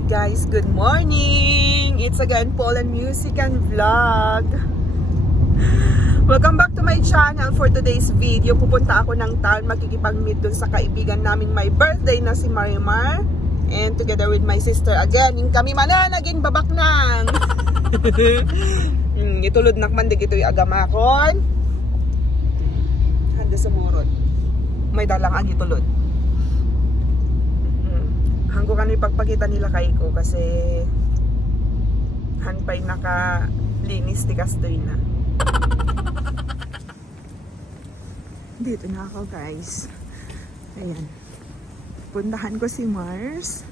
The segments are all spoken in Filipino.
Hi guys, good morning! It's again Poland Music and Vlog. Welcome back to my channel. For today's video, pupunta ako ng town, makikipag-meet dun sa kaibigan naming may birthday na si Marimar. And together with my sister again, yung kami mananagin babak nang. Itulod nakmandig ito'y agamakon. Handa sa murot. May dalang agi tulod. Hanggo kan ipagpakita nila kay ko kasi hanpay nakalinis ti kastoy na. Dito na ako guys. Ayan. Puntahan ko si Mars.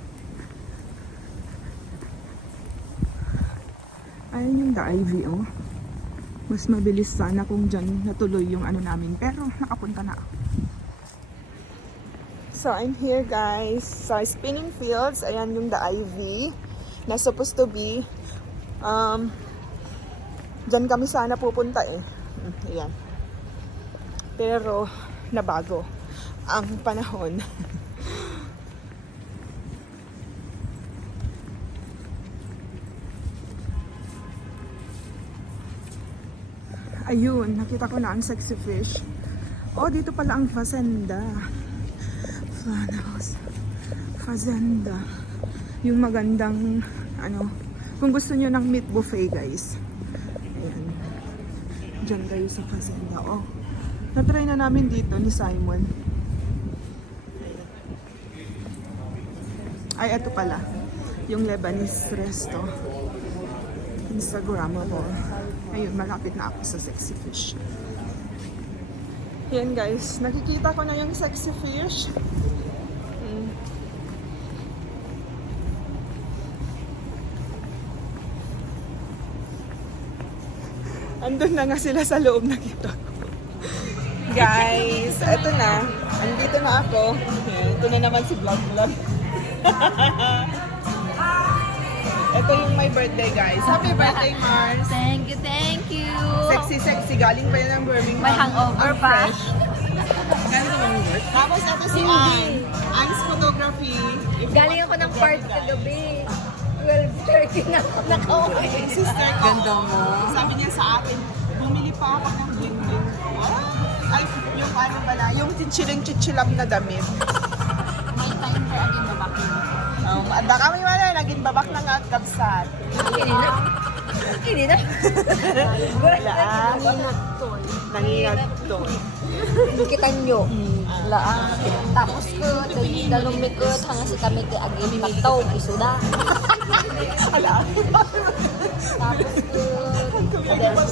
Ayan yung The Ivy oh. Mas mabilis sana kung dyan natuloy yung ano namin. Pero nakapunta na ako. So I'm here guys sa Spinning Fields. Ayan yung The Ivy na supposed to be dyan kami sana pupunta eh. Ayan. Pero nabago ang panahon. Ayun, nakita ko na ang sexy fish. Oh, dito pala ang fazenda. Fazenda. Yung magandang ano, kung gusto nyo ng meat buffet guys. Ayan. Diyan kayo sa fazenda. Oh. Na-try na namin dito ni Simon. Ayan. Ay, ito pala. Yung Lebanese resto. Instagrammable. Ayun, malapit na ako sa sexy fish. Yan guys, nakikita ko na yung sexy fish. Andun na nga sila sa loob, nakita ko. Guys, eto na. Andito na ako. Ito na naman si Vlog. Ito yung my birthday guys. Happy birthday Mars! Thank you, thank you! Sexy. Galing pa yan ng Birmingham. May hangover pa. Galing naman work. Tapos ito si Anne. Anne's photography. Galing ako ng party kagabi. 12:30 na ako nakauwi. Sister ko. Ganda mo. Sabi niya sa akin, bumili pa ako ng bling-bling. Ay, yung ano pala, yung chichiling-chichilab na damit. May time for aging babakin. Anda kami wala, naging babak na nga at kabsat. Kini na? Kini na? Nanginat to. Kita nyo. Laan. Tapos ko, dalumikot, hanggang si kami kay aging pagtaw, isuda. Tapos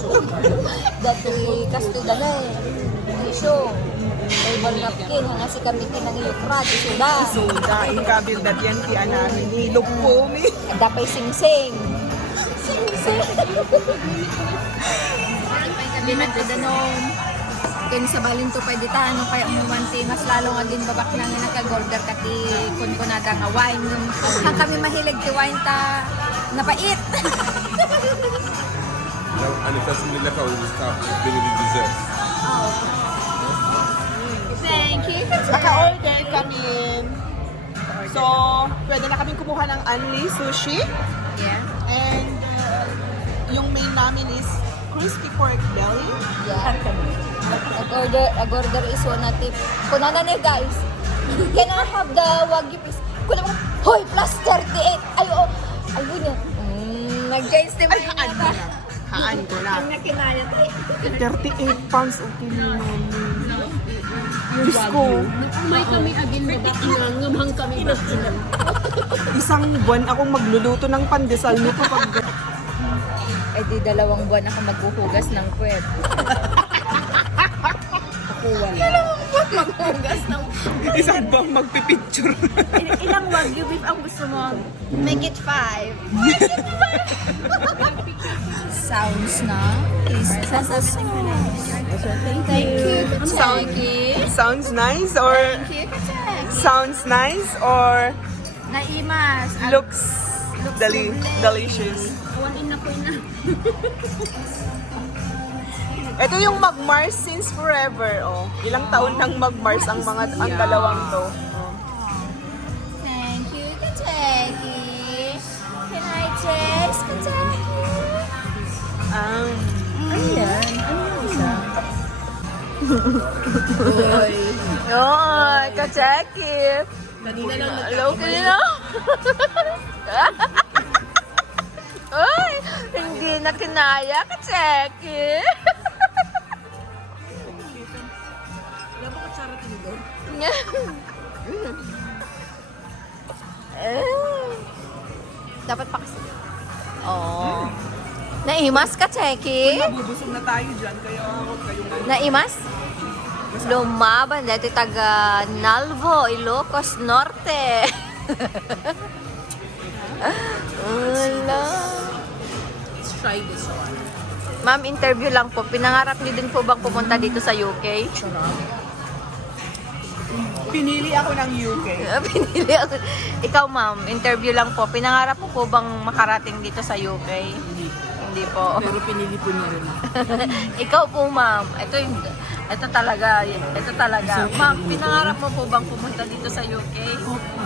ko, dati kastuda na eh. Iso. Table napkin, hanggang si kami kinangiyukrat, isuda. Suda, yung kabirdat yan kaya namin. Hilog po mi. Dapay sing-sing. Sing-sing. Hindi na danon. Kaya sa balin to pwede ta, ano kaya umumanti, mas lalo nga din babak na nga nagka-gorder kati kunkunada nga wine. Kung kami mahilig ti wine ta, napait. And if that's something left out, we'll just start building the dessert. Thank you. Naka-order kami. So, pwede na kaming kumuha ng Anli Sushi. Yeah. And yung main namin is crispy pork belly. Yeah. Nag-order is one na tip. Kuna na niya guys. Can I have the Wagyu please? Kuna mo, hoy, plus 38. Ay, oh. Ayun yan. Nag-gains din mo Ay, haan ko na. Haan ko na. Ang nakinaya tayo. 38 pounds o kilo Diyos ko. May kami agin babak na ngamhang kami ba? Isang buwan akong magluluto ng pandesal nito pag... Eh di 2 buwan ako maghuhugas ng puwet. Ako wala. Maghuhugas ng Isang buwan magpipicture. Ilang Wagyu beef ang gusto mo? Make it 5. Make it 5! Sounds nice. Thank you. Thank you. Sounds nice or... Thank you. Sounds nice or Naimas. looks delicious. Awain na ko na. Ito yung mag-Mars since forever. Oh. Ilang taon nang mag-Mars ang dalawang to. Oh. Thank you, Kacheki. Uy. Ay, ka-Jackie. Kanina lang Hello, kanina. Ay, hindi na kinaya, ka-Jackie. Wala ba kutsara tinidor? Dapat pa kasi. Oh. Naimas ka, Cheki? Mabubusog na tayo dyan, kaya huwag kayong Naimas? Lumaban dati taga Nalvo, Ilocos Norte. Wala. Let's try this one. Ma'am, interview lang po. Pinangarap niyo din po bang pumunta dito sa UK? Pinili ako ng UK. Pinili ako. Ikaw, ma'am, interview lang po. Pinangarap po bang makarating dito sa UK? Hindi po. Pero pinili po niya rin. Ikaw po, ma'am. Ito talaga. Ma'am, pinangarap mo po bang pumunta dito sa UK? Opo.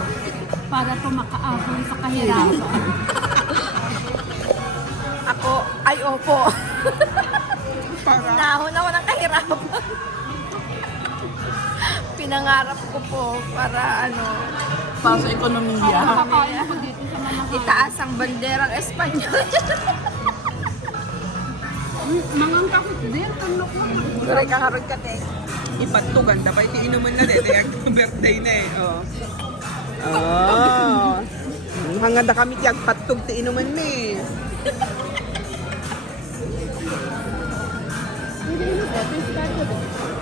Para po makaahon sa kahirapan. Ako, ay opo. Para, Nahon ako ng kahirapan. Pinangarap ko po para para sa ekonomiya. Makakaya ko dito sa mga itaas ang banderang Espanyol. mangang kakit din. Tanok lang. Kuray kaharod ka, te. Ipatugan, dapat iinuman na rin. Kaya birthday na eh. Oh. Hanggang na kami tiyag patug ti inuman ni.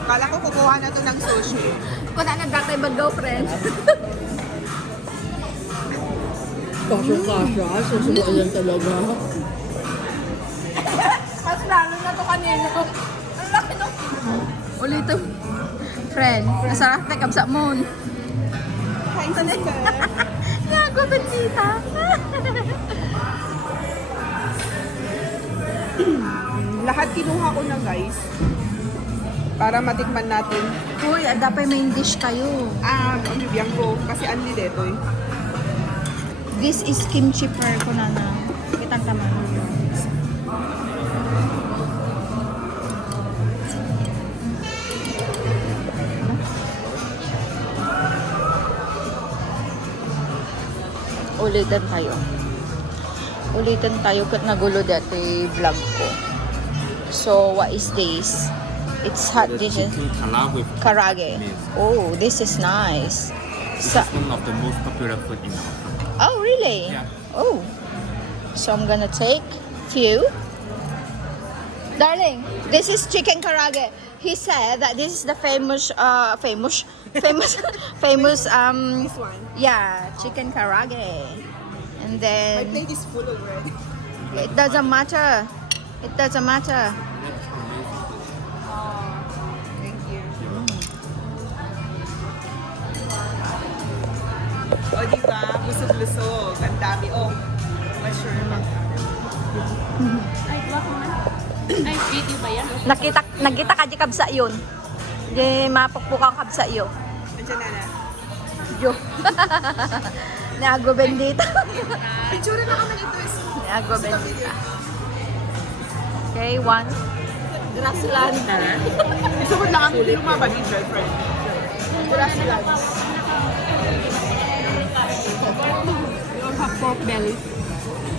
Kala ko kukuha na to ng sushi. Kung na nagdakay bagaw, friend. Kasya. Susubukan talaga. Mas lalo na to kanina. Ang laki no. Ulitin. Friend, masarap na kapsa mo. Hi, sister. Gago, bendita. Lahat kinuha ko na guys. Para matikman natin. Uy, dapat main dish kayo. Bibigyan ko. Kasi anli dito eh. This is kimchi per kunana. Kitang taman. Ulitan tayo kat nagulo dati vlog ko. So, what is this? It's hot dish. Chicken kala with Karage. meat. Oh, this is nice. This Sa is one of the most popular food in our country. Oh, really? Yeah. Oh. So I'm gonna take few. Darling, this is chicken karage. He said that this is the famous This one. yeah, chicken karage. And My then plate is full already. it doesn't matter. It doesn't matter. Thank you. O diba? Busog-lusog. Ang dami. Oh. Masure lang. Ay, wala ko man. Ay, video ba yan? Nagkita ka di kabsa yun. Di mapukpukang kabsa yo. Andiyan na na. Yo. Nago bendita. Picture na kami nito. Nago bendita. Okay, one. Gracilan. Isugod lang kami lumaban ni girlfriend. Gracilan. Yung half pork belly.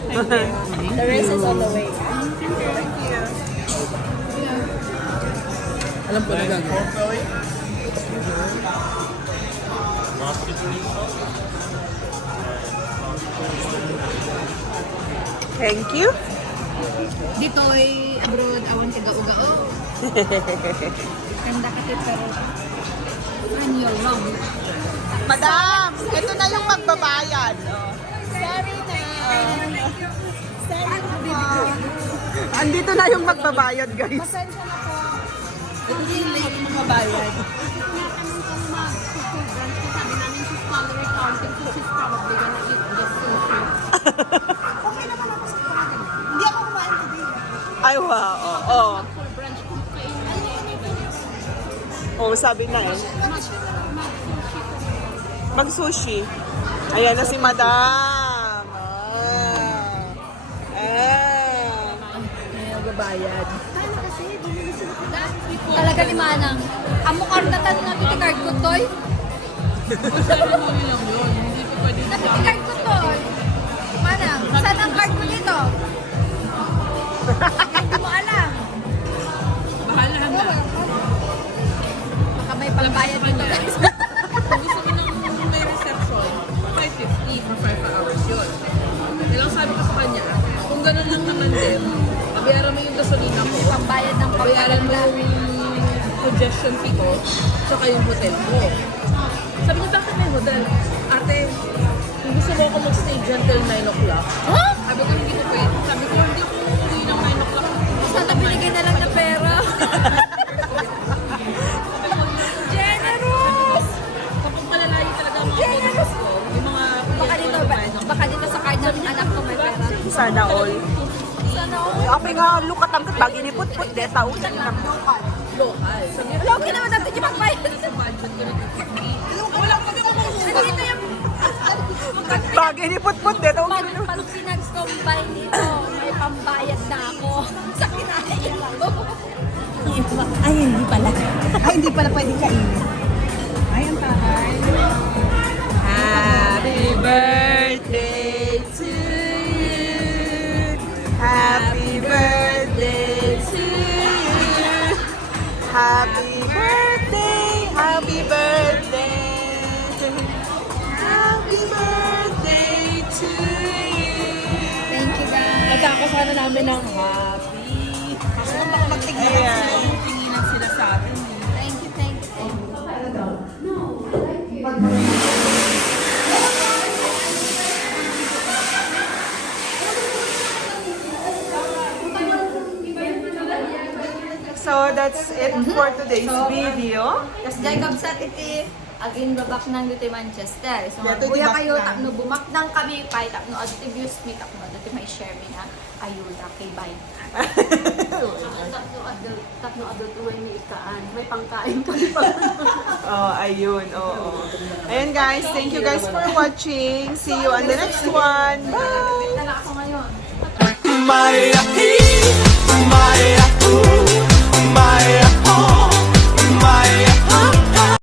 The rest is on the way. Thank you. Alam ko na gagawin. Thank you. Dito ay abroad awan ka gao-gao. Kanda ka pero and you're wrong. Madam, ito na yung magbabayad. Oh. Sorry na. Andito na yung magbabayad, guys. Pasensya na po. Hindi late mga bayad. Sabi namin she's calorie counting so she's probably gonna eat just sushi. Okay naman ako sa pagkain. Hindi ako kumain today. Ay, wow. Oh. For brunch, kung kainin niya Oh, sabi na eh. Mag-sushi. Ayan na si Madam. Ay, magbabayad. Talaga ni Manang. Amo kardatan nga pitikard ko toy. Ceremony lang yun. Hindi ko pwede Napitikard ko toy. Manang, saan ang card mo dito? Hindi mo alam. Bahalahan na. Baka may pambayad dito guys. Kung gusto mo nang may reception, 550 for 5 hours yun. Nilang sabi ko sa kanya, kung ganun lang naman din, bayaran mo yung gasolina ko, Pambayad ng bayaran mo pagkakala. yung congestion fee ko, tsaka yung hotel mo. Sabi niya, bakit may hotel? Ate, kung gusto mo ako mag-stay dyan till 9 o'clock, Huh? sabi ko, hindi ko pwede. Sabi ko, hindi ko uuwi ng 9 o'clock. Sana binigyan na lang ng pera. Generous! Kapag malalayo talaga ang mga Generous! ko, yung mga Baka dito sa card ng anak ko may pera. Sana all. Sana all. Apay nga, lukat ang bagi ni Put-Put, de, taunan na. local. Sabi niya, Logi naman natin yung magbayad. sa budget ko na 250. Wala kami makuha. Nandito yung Bagi ni Put-Put, de, taunan na. pag pinag-combine nito, may pambayad na ako sa kinain ko. Ay, hindi pala. Ay, hindi pala pwede kainin. Ay, ang tahay. Happy birthday to you. Happy birthday to you. Happy birthday, happy birthday. Happy birthday to you. Thank you guys. Nagkakasana namin ng happy. Kasi kung baka magtignan Ayan. Tinginan sila sa atin. Thank you, thank you, thank you. So that's it for today's video. Kas Jacob sa titi, agin babak ng dito Manchester. So Dito di kuya baknang. kayo, takno bumaknang kami, pay takno adti views me, takno dito may share me na ayuda kay bay. Takno adult uwi ni ikaan. May pangkain kami pa. Oh, ayun. Oo. Ayun guys, thank you guys for watching. See you on the next one. Bye! Tala ako ngayon. Maya, Maya, Maya.